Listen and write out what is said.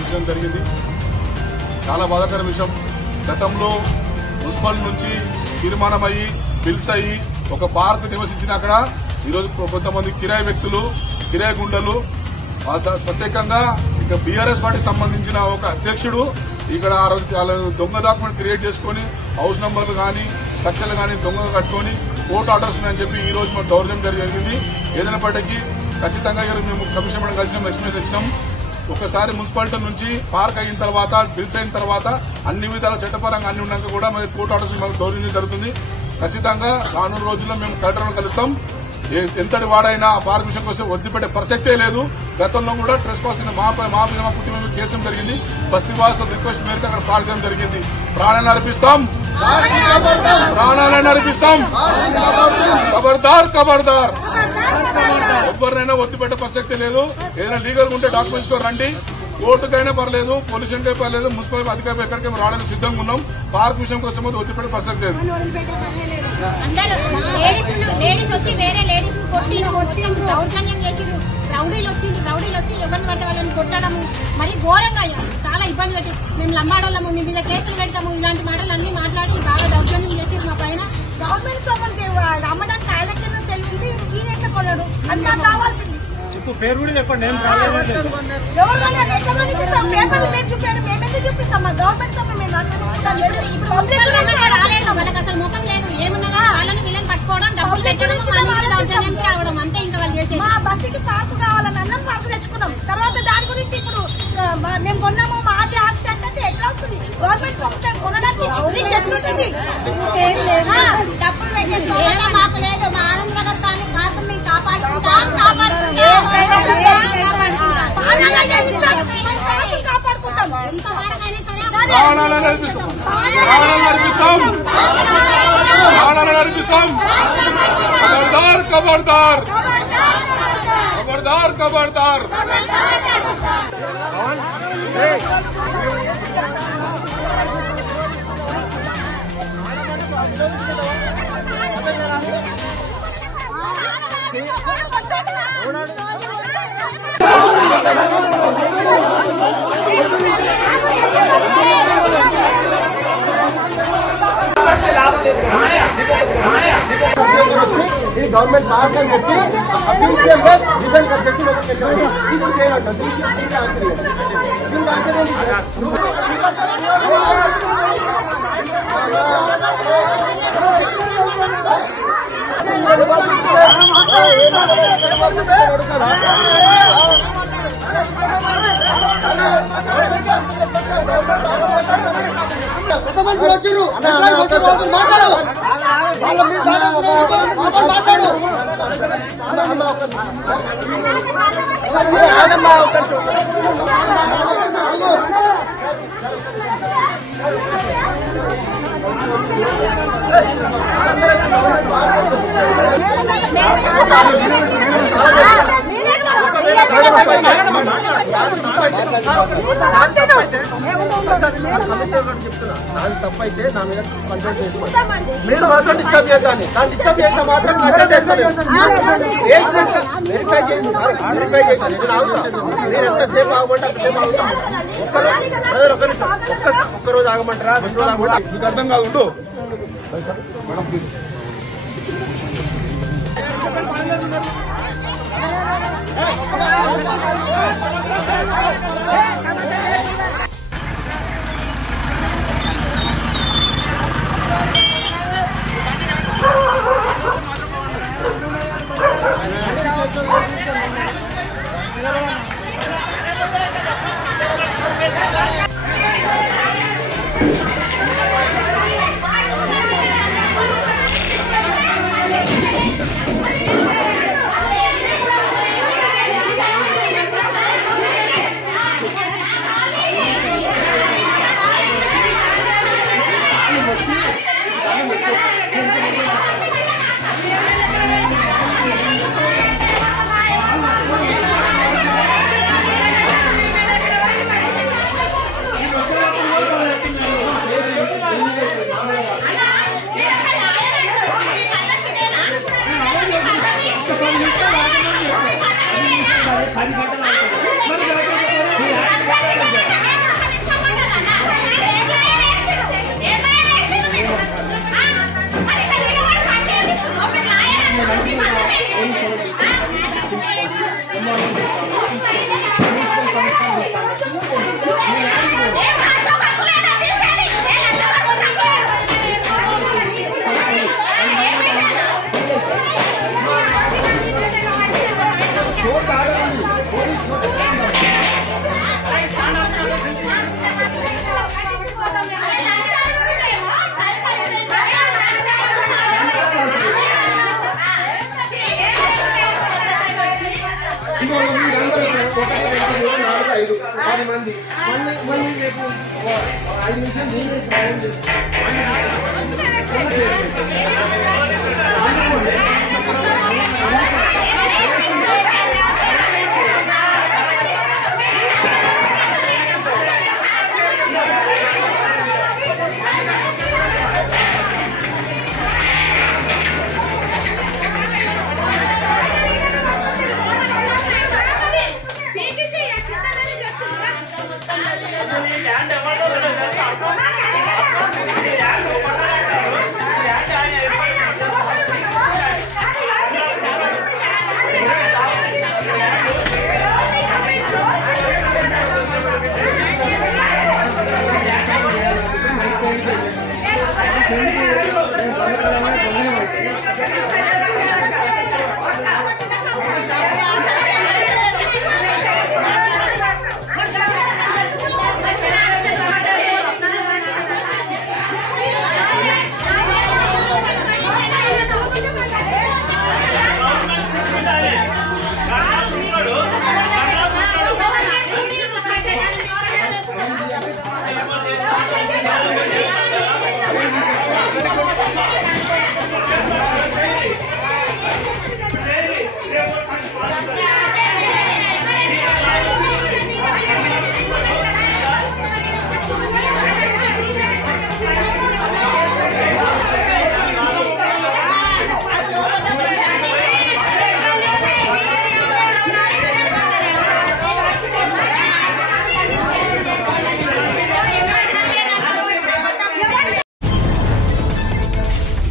విషయం జరిగింది. చాలా బాధాకర విషయం. గతంలో మున్సిపల్ నుంచి తీర్మానమయ్యి బిల్స్ అయ్యి ఒక పార్క్ నివసించిన అక్కడ ఈరోజు కొంతమంది కిరాయి వ్యక్తులు, కిరాయి గుండలు, ప్రత్యేకంగా ఇక బీఆర్ఎస్ పార్టీకి సంబంధించిన ఒక అధ్యక్షుడు ఇక్కడ ఆ రోజు దొంగ డాక్యుమెంట్ క్రియేట్ చేసుకుని హౌస్ నంబర్లు కానీ చర్చలు కానీ దొంగగా కట్టుకుని కోర్టు ఆర్డర్స్ ఉన్నాయని చెప్పి ఈ రోజు మనకు దౌర్జన్యం జరిగింది. ఏదైనప్పటికీ ఖచ్చితంగా మేము కమిషన్ మేడం కలిసి ఎక్స్ప్లెయిన్ ఇచ్చినాం. ఒకసారి మున్సిపాలిటీ నుంచి పార్క్ అయిన తర్వాత బిల్స్ అయిన తర్వాత అన్ని విధాల చట్టపరంగా అన్ని ఉన్నాక కూడా మరి కోర్టు ఆర్డర్స్ మనకు దౌర్జన్యం జరుగుతుంది. ఖచ్చితంగా రానున్న రోజుల్లో మేము కలెక్టర్లను కలుస్తాం. ఎంతటి వాడైనా పార్క్ విషయంకి వస్తే వదిలిపెట్టే ప్రసక్తే లేదు. గతంలో కూడా ట్రెస్ పాస్ కింద మా పుట్టి మేము కేసు జరిగింది. బస్తీ వాసుల రిక్వెస్ట్ మేరకు అక్కడ పార్క్ చేయడం జరిగింది. ప్రాణాలను అర్పిస్తాం, ప్రాణాలను అర్పిస్తాం. ఖబర్దార్ ఖబర్దార్. ఎవరినైనా వదిలిపెట్టే ప్రసక్తే లేదు. ఏదైనా లీగల్ ఉంటే డాక్యుమెంట్స్ తో రండి. కోర్టుకైనా పర్లేదు, పోలీస్ స్టేషన్ పర్లేదు, మున్సిపల్ అధికారులు ఎక్కడికైనా రావడానికి సిద్ధంగా ఉన్నాం. పార్క్ విషయం కోసం వదిలిపెట్టే ప్రసక్తి లేదు. రౌడీలు వచ్చి ఎవరిని పట్టే వాళ్ళని కొట్టడం మరి ఘోరంగా చాలా ఇబ్బంది పెట్టి మేము లంబాడోళ్ళము, మీ మీద కేసులు పెడతాము, ఇలాంటి మాటలు అన్ని మాట్లాడి బాగా దౌర్జన్యం చేసి మా పైన గవర్నమెంట్ సోమల్కి అమ్మడానికి ఆయనకైనా తెలిసింది, ఈయన ఎట్లా కొన్నాడు అది నాకు కావాల్సింది. పేరు కూడా చెప్పండి. ఎవరైనా పేపర్లు మీరు చూపారు, మేమెందుకు చూపిస్తాం? మా గవర్నమెంట్ సోమల్ మేము రాలేదు, వాళ్ళకి అసలు ముఖం లేదు. ఏమన్నా వాళ్ళని వీళ్ళని పట్టుకోవడం, డబ్బులు పెట్టడం, రావడం అంతే. ఇంకా వాళ్ళు చేసేది మా బస్సుకి పార్కు కావాలని అన్నం పార్కు తెచ్చుకున్నాం. తర్వాత దాని గురించి ఇప్పుడు మేము కొన్నాము, మా ఆస్తి ఆస్తి అంటే ఎట్లా వస్తుంది? గవర్నమెంట్ సొంతం కొనడానికి ఎట్లుంటుంది? డబ్బులు పెట్టేసుకోవాలి మాకు లేదు. మా ఆనందనగర్ కాలనీ పార్కు మేము కాపాడుకుంటాం. ఖబర్దార్ ఖబర్దార్ ఖబర్దార్ ఖబర్దార్. గవర్నమెంట్ పార్క్ అని చెప్పి డిజైన్ తప్పైతే నా మీద కంట్రోల్ చేసుకోండి. మీరు మాత్రం డిస్టర్బ్ చేద్దాన్ని, దాన్ని డిస్టర్బ్ చేస్తే మాత్రం వెరిఫై చేసి మీరు ఎంతసేపు ఆగమంటే అంతసేపు ఆగుతాం. ఒక్కరోజు ఆగమంటారా, 2 రోజులు ఆగమంటారా? మీకు అర్థం కాదు. 10 గంటలు మంది మళ్ళీ రేపు 5 నిమిషాలు నేను